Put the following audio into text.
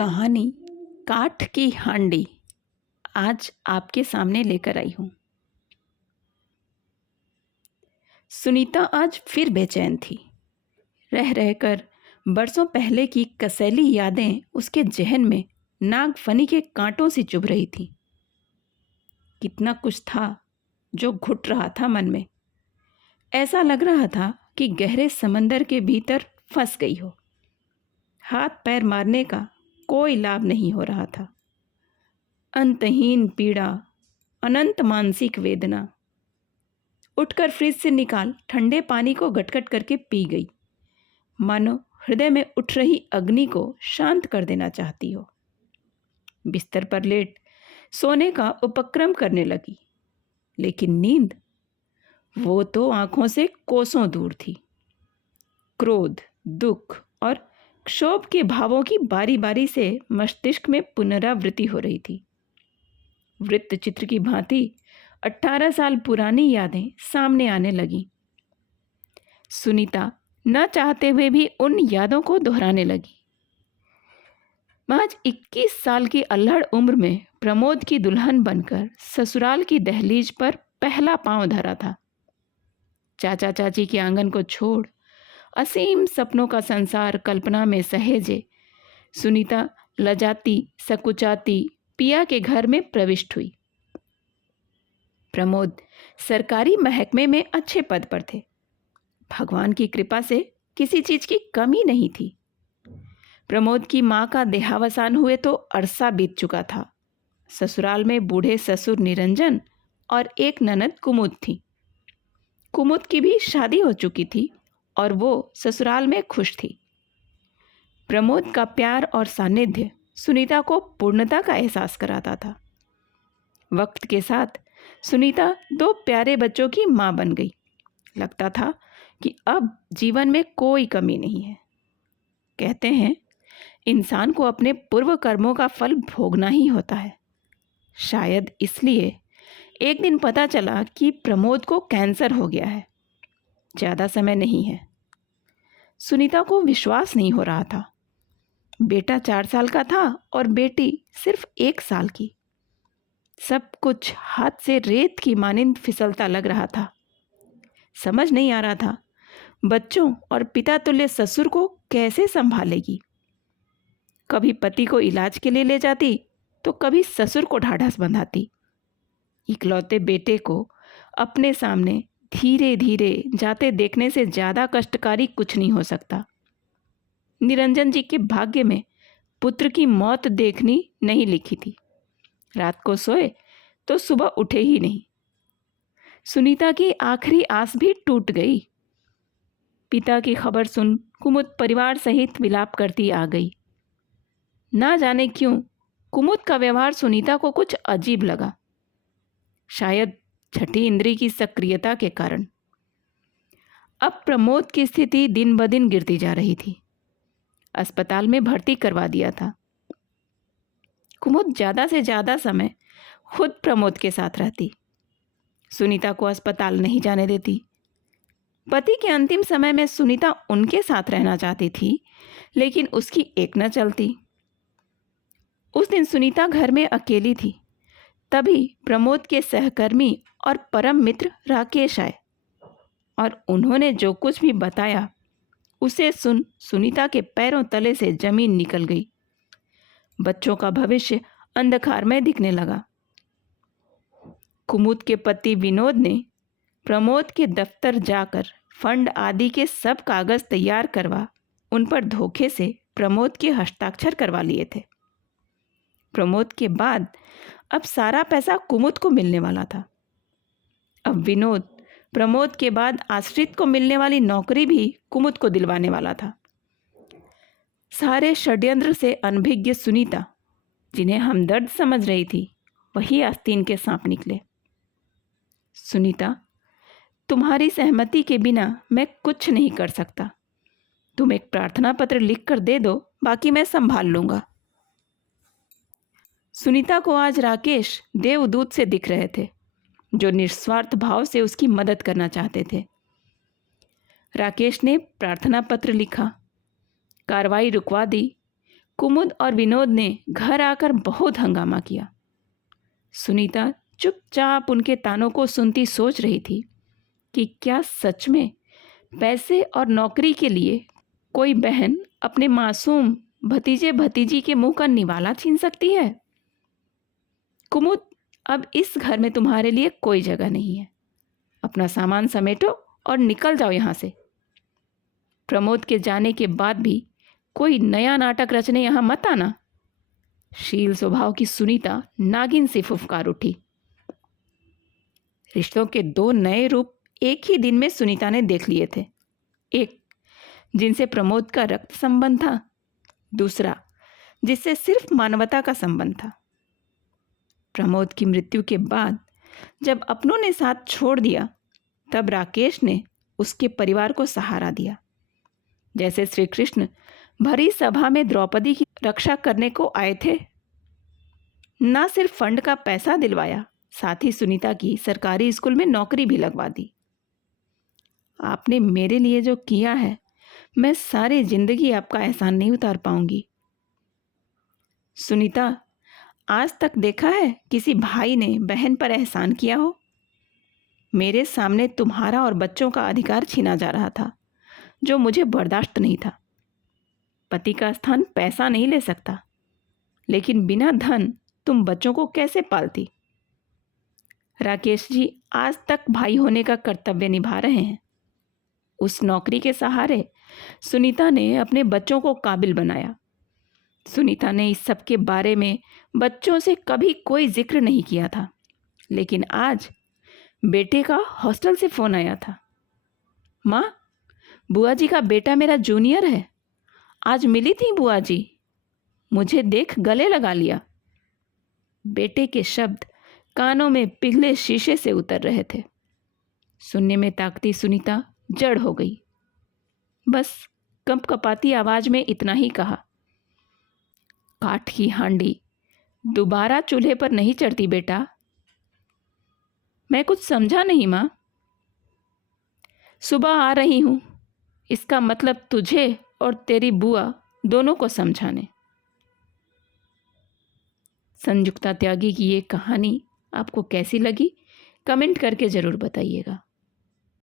कहानी काठ की हांडी आज आपके सामने लेकर आई हूँ। सुनीता आज फिर बेचैन थी। रह रहकर बरसों पहले की कसैली यादें उसके जहन में नागफनी के कांटों से चुभ रही थी। कितना कुछ था जो घुट रहा था मन में। ऐसा लग रहा था कि गहरे समंदर के भीतर फंस गई हो। हाथ पैर मारने का कोई लाभ नहीं हो रहा था। अंतहीन पीड़ा, अनंत मानसिक वेदना। उठकर फ्रिज से निकाल ठंडे पानी को गटगट करके पी गई, मानो हृदय में उठ रही अग्नि को शांत कर देना चाहती हो। बिस्तर पर लेट सोने का उपक्रम करने लगी, लेकिन नींद वो तो आंखों से कोसों दूर थी। क्रोध, दुख और क्षोभ के भावों की बारी बारी से मस्तिष्क में पुनरावृत्ति हो रही थी। वृत्त चित्र की भांति 18 साल पुरानी यादें सामने आने लगी। सुनीता न चाहते हुए भी उन यादों को दोहराने लगी। महज 21 साल की अल्हड़ उम्र में प्रमोद की दुल्हन बनकर ससुराल की दहलीज पर पहला पांव धरा था। चाचा चाची के आंगन को छोड़ असीम सपनों का संसार कल्पना में सहेजे सुनीता लजाती सकुचाती पिया के घर में प्रविष्ट हुई। प्रमोद सरकारी महकमे में अच्छे पद पर थे। भगवान की कृपा से किसी चीज की कमी नहीं थी। प्रमोद की मां का देहावसान हुए तो अरसा बीत चुका था। ससुराल में बूढ़े ससुर निरंजन और एक ननद कुमुद थी। कुमुद की भी शादी हो चुकी थी और वो ससुराल में खुश थी। प्रमोद का प्यार और सानिध्य सुनीता को पूर्णता का एहसास कराता था। वक्त के साथ सुनीता 2 प्यारे बच्चों की मां बन गई। लगता था कि अब जीवन में कोई कमी नहीं है। कहते हैं इंसान को अपने पूर्व कर्मों का फल भोगना ही होता है। शायद इसलिए एक दिन पता चला कि प्रमोद को कैंसर हो गया है। ज़्यादा समय नहीं है। सुनीता को विश्वास नहीं हो रहा था। बेटा 4 साल का था और बेटी सिर्फ 1 साल की। सब कुछ हाथ से रेत की मानिंद फिसलता लग रहा था। समझ नहीं आ रहा था बच्चों और पिता तुल्य ससुर को कैसे संभालेगी। कभी पति को इलाज के लिए ले जाती तो कभी ससुर को ढाढ़स बंधाती। इकलौते बेटे को अपने सामने धीरे धीरे जाते देखने से ज़्यादा कष्टकारी कुछ नहीं हो सकता। निरंजन जी के भाग्य में पुत्र की मौत देखनी नहीं लिखी थी। रात को सोए तो सुबह उठे ही नहीं। सुनीता की आखिरी आस भी टूट गई। पिता की खबर सुन कुमुद परिवार सहित विलाप करती आ गई। ना जाने क्यों कुमुद का व्यवहार सुनीता को कुछ अजीब लगा। शायद छठी इंद्री की सक्रियता के कारण। अब प्रमोद की स्थिति दिन ब दिन गिरती जा रही थी। अस्पताल में भर्ती करवा दिया था। कुमुद ज़्यादा से ज़्यादा समय खुद प्रमोद के साथ रहती। सुनीता को अस्पताल नहीं जाने देती। पति के अंतिम समय में सुनीता उनके साथ रहना चाहती थी, लेकिन उसकी एक न चलती। उस दिन सुनीता घर में अकेली थी। तभी प्रमोद के सहकर्मी और परम मित्र राकेश आए और उन्होंने जो कुछ भी बताया उसे सुन सुनीता के पैरों तले से जमीन निकल गई। बच्चों का भविष्य अंधकार में दिखने लगा। कुमुद के पति विनोद ने प्रमोद के दफ्तर जाकर फंड आदि के सब कागज तैयार करवा उन पर धोखे से प्रमोद के हस्ताक्षर करवा लिए थे। प्रमोद के बाद अब सारा पैसा कुमुद को मिलने वाला था। अब विनोद प्रमोद के बाद आश्रित को मिलने वाली नौकरी भी कुमुद को दिलवाने वाला था। सारे षड्यंत्र से अनभिज्ञ सुनीता, जिन्हें हमदर्द समझ रही थी, वही आस्तीन के सांप निकले। सुनीता, तुम्हारी सहमति के बिना मैं कुछ नहीं कर सकता। तुम एक प्रार्थना पत्र लिख कर दे दो, बाकी मैं संभाल लूंगा। सुनीता को आज राकेश देवदूत से दिख रहे थे, जो निस्वार्थ भाव से उसकी मदद करना चाहते थे। राकेश ने प्रार्थना पत्र लिखा, कार्रवाई रुकवा दी, कुमुद और विनोद ने घर आकर बहुत हंगामा किया। सुनीता चुपचाप उनके तानों को सुनती सोच रही थी कि क्या सच में पैसे और नौकरी के लिए कोई बहन अपने मासूम भतीजे भतीजी के मुंह का निवाला छीन सकती है। कुमुद, अब इस घर में तुम्हारे लिए कोई जगह नहीं है। अपना सामान समेटो और निकल जाओ यहाँ से। प्रमोद के जाने के बाद भी कोई नया नाटक रचने यहाँ मत आना। शील स्वभाव की सुनीता नागिन से फुफकार उठी। रिश्तों के दो नए रूप एक ही दिन में सुनीता ने देख लिए थे। एक जिनसे प्रमोद का रक्त संबंध था, दूसरा जिससे सिर्फ मानवता का संबंध था। प्रमोद की मृत्यु के बाद जब अपनों ने साथ छोड़ दिया, तब राकेश ने उसके परिवार को सहारा दिया। जैसे श्री कृष्ण भरी सभा में द्रौपदी की रक्षा करने को आए थे। ना सिर्फ फंड का पैसा दिलवाया, साथ ही सुनीता की सरकारी स्कूल में नौकरी भी लगवा दी। आपने मेरे लिए जो किया है, मैं सारी जिंदगी आपका एहसान नहीं उतार पाऊंगी। सुनीता, आज तक देखा है किसी भाई ने बहन पर एहसान किया हो? मेरे सामने तुम्हारा और बच्चों का अधिकार छीना जा रहा था, जो मुझे बर्दाश्त नहीं था। पति का स्थान पैसा नहीं ले सकता, लेकिन बिना धन तुम बच्चों को कैसे पालती? राकेश जी आज तक भाई होने का कर्तव्य निभा रहे हैं। उस नौकरी के सहारे सुनीता ने अपने बच्चों को काबिल बनाया। सुनीता ने इस सब के बारे में बच्चों से कभी कोई जिक्र नहीं किया था, लेकिन आज बेटे का हॉस्टल से फ़ोन आया था। माँ, बुआ जी का बेटा मेरा जूनियर है। आज मिली थी बुआ जी, मुझे देख गले लगा लिया। बेटे के शब्द कानों में पिघले शीशे से उतर रहे थे। सुनने में ताकती सुनीता जड़ हो गई। बस कंपकपाती आवाज में इतना ही कहा, काठ की हांडी दोबारा चूल्हे पर नहीं चढ़ती बेटा। मैं कुछ समझा नहीं माँ। सुबह आ रही हूँ, इसका मतलब तुझे और तेरी बुआ दोनों को समझाने। संयुक्ता त्यागी की ये कहानी आपको कैसी लगी, कमेंट करके ज़रूर बताइएगा।